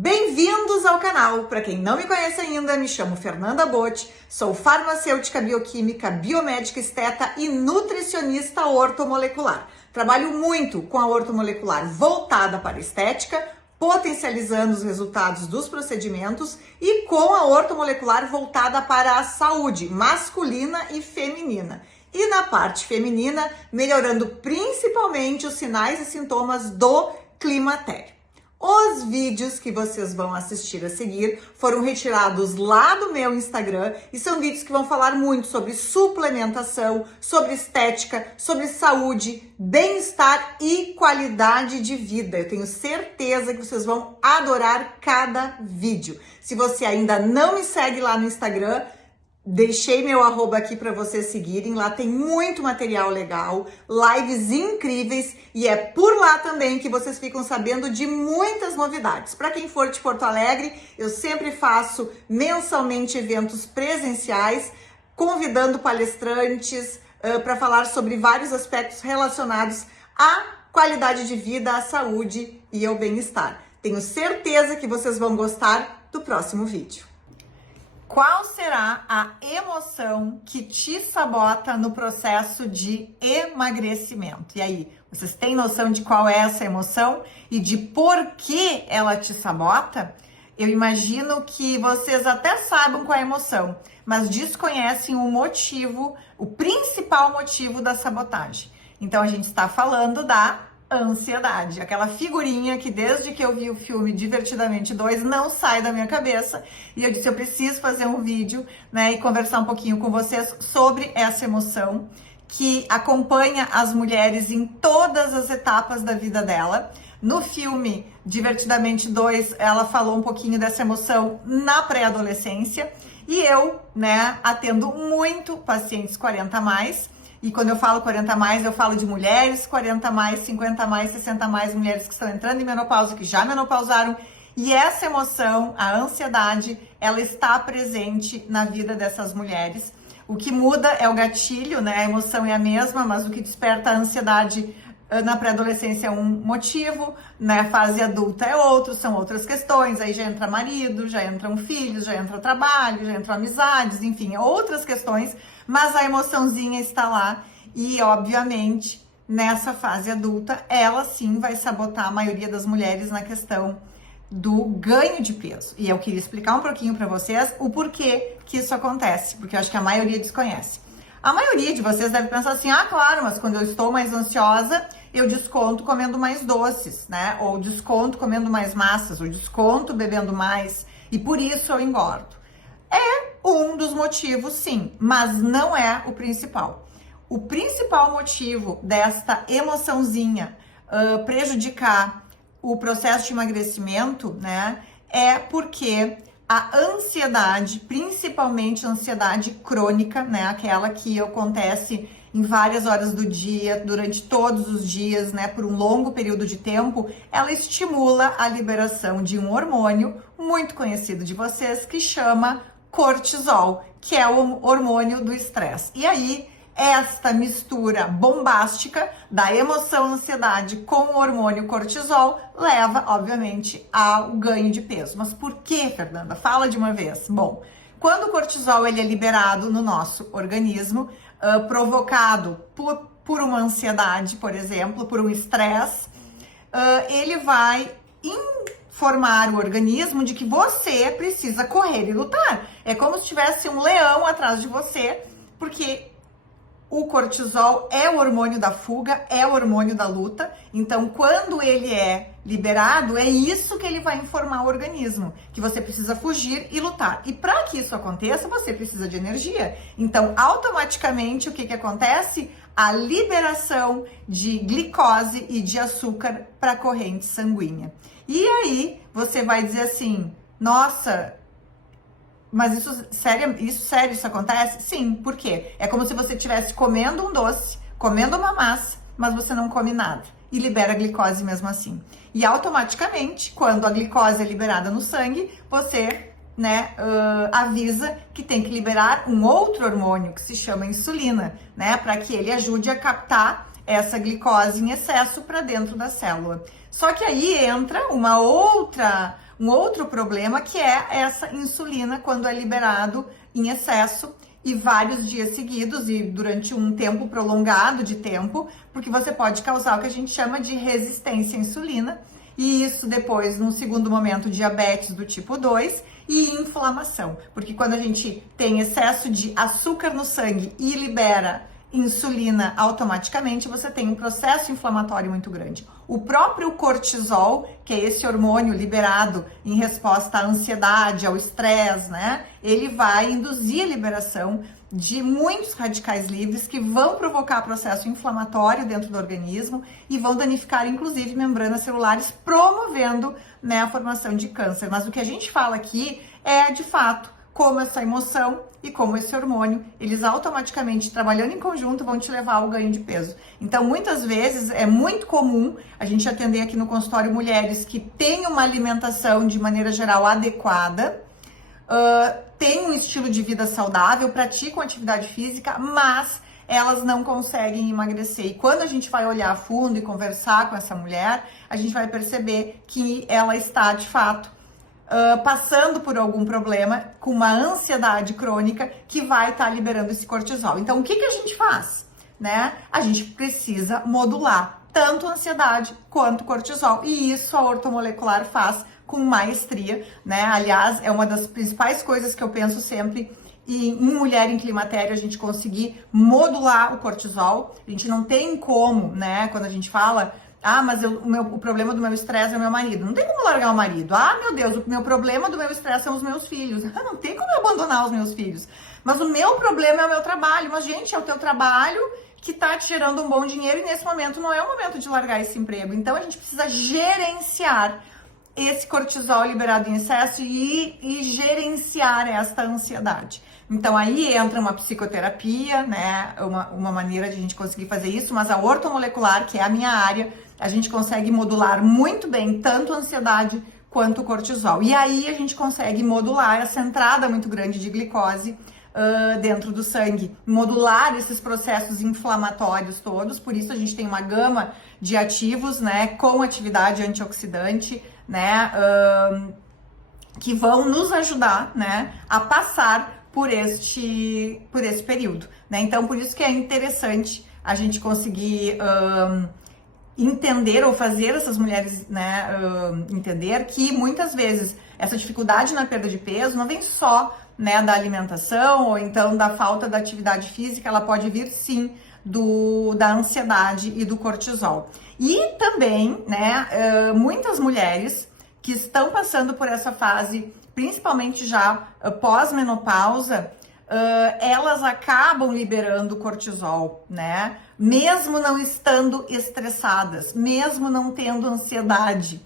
Bem-vindos ao canal! Para quem não me conhece ainda, me chamo Fernanda Botti, sou farmacêutica bioquímica, biomédica esteta e nutricionista ortomolecular. Trabalho muito com a ortomolecular voltada para a estética, potencializando os resultados dos procedimentos e com a ortomolecular voltada para a saúde masculina e feminina. E na parte feminina, melhorando principalmente os sinais e sintomas do climatério. Os vídeos que vocês vão assistir a seguir foram retirados lá do meu Instagram e são vídeos que vão falar muito sobre suplementação, sobre estética, sobre saúde, bem-estar e qualidade de vida. Eu tenho certeza que vocês vão adorar cada vídeo. Se você ainda não me segue lá no Instagram, deixei meu arroba aqui para vocês seguirem, lá tem muito material legal, lives incríveis e é por lá também que vocês ficam sabendo de muitas novidades. Para quem for de Porto Alegre, eu sempre faço mensalmente eventos presenciais, convidando palestrantes para falar sobre vários aspectos relacionados à qualidade de vida, à saúde e ao bem-estar. Tenho certeza que vocês vão gostar do próximo vídeo. Qual será a emoção que te sabota no processo de emagrecimento? E aí, vocês têm noção de qual é essa emoção e de por que ela te sabota? Eu imagino que vocês até saibam qual é a emoção, mas desconhecem o motivo, o principal motivo da sabotagem. Então, a gente está falando da ansiedade, aquela figurinha que desde que eu vi o filme Divertidamente 2 não sai da minha cabeça, e eu disse, eu preciso fazer um vídeo, né, e conversar um pouquinho com vocês sobre essa emoção que acompanha as mulheres em todas as etapas da vida dela. No filme Divertidamente 2, ela falou um pouquinho dessa emoção na pré-adolescência, e eu, né, atendo muito pacientes 40+. E quando eu falo 40+, eu falo de mulheres 40+, 50+, 60+, mulheres que estão entrando em menopausa, que já menopausaram. E essa emoção, a ansiedade, ela está presente na vida dessas mulheres. O que muda é o gatilho, né? A emoção é a mesma, mas o que desperta a ansiedade na pré-adolescência é um motivo, na fase adulta é outro, são outras questões. Aí já entra marido, já entram filhos, já entra trabalho, já entram amizades, enfim, outras questões. Mas a emoçãozinha está lá e, obviamente, nessa fase adulta, ela sim vai sabotar a maioria das mulheres na questão do ganho de peso. E eu queria explicar um pouquinho para vocês o porquê que isso acontece, porque eu acho que a maioria desconhece. A maioria de vocês deve pensar assim, ah, claro, mas quando eu estou mais ansiosa, eu desconto comendo mais doces, né? Ou desconto comendo mais massas, ou desconto bebendo mais, e por isso eu engordo. É um dos motivos, sim, mas não é o principal. O principal motivo desta emoçãozinha prejudicar o processo de emagrecimento, né, é porque a ansiedade, principalmente a ansiedade crônica, né, aquela que acontece em várias horas do dia, durante todos os dias, né, por um longo período de tempo, ela estimula a liberação de um hormônio muito conhecido de vocês, que chama cortisol, que é o hormônio do estresse. E aí, esta mistura bombástica da emoção ansiedade com o hormônio cortisol leva, obviamente, ao ganho de peso. Mas por que, Fernanda? Fala de uma vez. Bom, quando o cortisol ele é liberado no nosso organismo, provocado por uma ansiedade, por exemplo, por um estresse, ele vai informar o organismo de que você precisa correr e lutar. É como se tivesse um leão atrás de você, porque o cortisol é o hormônio da fuga, é o hormônio da luta. Então, quando ele é liberado, é isso que ele vai informar o organismo, que você precisa fugir e lutar. E para que isso aconteça, você precisa de energia. Então, automaticamente, o que acontece? A liberação de glicose e de açúcar para a corrente sanguínea. E aí, você vai dizer assim, nossa, mas isso acontece? Sim, por quê? É como se você estivesse comendo um doce, comendo uma massa, mas você não come nada e libera glicose mesmo assim. E automaticamente, quando a glicose é liberada no sangue, você, né, avisa que tem que liberar um outro hormônio que se chama insulina, né, para que ele ajude a captar essa glicose em excesso para dentro da célula. Só que aí entra uma outra Um outro problema que é essa insulina quando é liberado em excesso e vários dias seguidos e durante um tempo prolongado de tempo, porque você pode causar o que a gente chama de resistência à insulina, e isso depois, num segundo momento, diabetes do tipo 2 e inflamação, porque quando a gente tem excesso de açúcar no sangue e libera insulina automaticamente, você tem um processo inflamatório muito grande. O próprio cortisol, que é esse hormônio liberado em resposta à ansiedade, ao estresse, né? Ele vai induzir a liberação de muitos radicais livres que vão provocar processo inflamatório dentro do organismo e vão danificar, inclusive, membranas celulares, promovendo, né, a formação de câncer. Mas o que a gente fala aqui é, de fato, como essa emoção e como esse hormônio, eles automaticamente, trabalhando em conjunto, vão te levar ao ganho de peso. Então, muitas vezes, é muito comum a gente atender aqui no consultório mulheres que têm uma alimentação, de maneira geral, adequada, têm um estilo de vida saudável, praticam atividade física, mas elas não conseguem emagrecer. E quando a gente vai olhar a fundo e conversar com essa mulher, a gente vai perceber que ela está, de fato, passando por algum problema, com uma ansiedade crônica que vai estar liberando esse cortisol. Então, o que a gente faz? Né? A gente precisa modular tanto a ansiedade quanto o cortisol. E isso a ortomolecular faz com maestria, né? Aliás, é uma das principais coisas que eu penso sempre em mulher em climatério, a gente conseguir modular o cortisol. A gente não tem como, né? Quando a gente fala... Ah, mas o problema do meu estresse é o meu marido. Não tem como largar o marido. Ah, meu Deus, o meu problema do meu estresse são os meus filhos. Não tem como eu abandonar os meus filhos. Mas o meu problema é o meu trabalho. Mas, gente, é o teu trabalho que tá te gerando um bom dinheiro e nesse momento não é o momento de largar esse emprego. Então, a gente precisa gerenciar esse cortisol liberado em excesso e gerenciar esta ansiedade. Então, aí entra uma psicoterapia, né? Uma maneira de a gente conseguir fazer isso, mas a ortomolecular, que é a minha área, a gente consegue modular muito bem tanto a ansiedade quanto o cortisol. E aí a gente consegue modular essa entrada muito grande de glicose dentro do sangue, modular esses processos inflamatórios todos. Por isso a gente tem uma gama de ativos, né, com atividade antioxidante, né, que vão nos ajudar, né, a passar por este período, né? Então, por isso que é interessante a gente conseguir entender ou fazer essas mulheres, né, entender que muitas vezes essa dificuldade na perda de peso não vem só, né, da alimentação ou então da falta da atividade física, ela pode vir sim da ansiedade e do cortisol. E também, né, muitas mulheres que estão passando por essa fase, principalmente já pós-menopausa, elas acabam liberando cortisol, né? Mesmo não estando estressadas, mesmo não tendo ansiedade,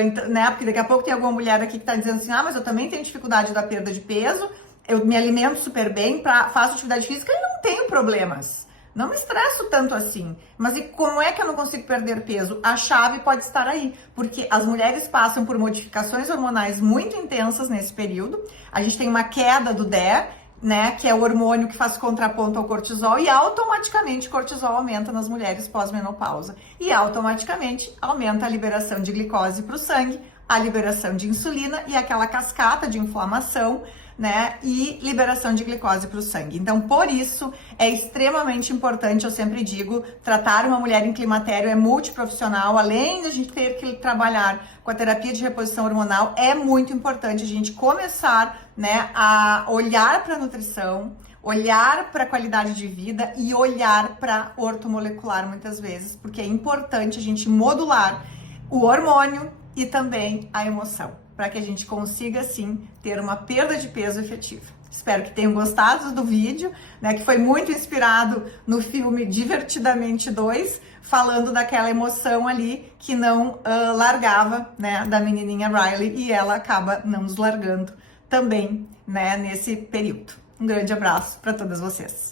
então, né? Porque daqui a pouco tem alguma mulher aqui que tá dizendo assim, ah, mas eu também tenho dificuldade da perda de peso, eu me alimento super bem, faço atividade física e não tenho problemas. Não me estresso tanto assim. Mas e como é que eu não consigo perder peso? A chave pode estar aí, porque as mulheres passam por modificações hormonais muito intensas nesse período. A gente tem uma queda do DHEA, né, que é o hormônio que faz contraponto ao cortisol, e automaticamente o cortisol aumenta nas mulheres pós-menopausa. E automaticamente aumenta a liberação de glicose para o sangue, a liberação de insulina e aquela cascata de inflamação, né, e liberação de glicose para o sangue. Então, por isso, é extremamente importante, eu sempre digo, tratar uma mulher em climatério é multiprofissional, além de a gente ter que trabalhar com a terapia de reposição hormonal, é muito importante a gente começar, né, a olhar para a nutrição, olhar para a qualidade de vida e olhar para ortomolecular muitas vezes, porque é importante a gente modular o hormônio e também a emoção, para que a gente consiga, sim, ter uma perda de peso efetiva. Espero que tenham gostado do vídeo, né, que foi muito inspirado no filme Divertidamente 2, falando daquela emoção ali que não largava, né, da menininha Riley, e ela acaba não nos largando também, né, nesse período. Um grande abraço para todas vocês.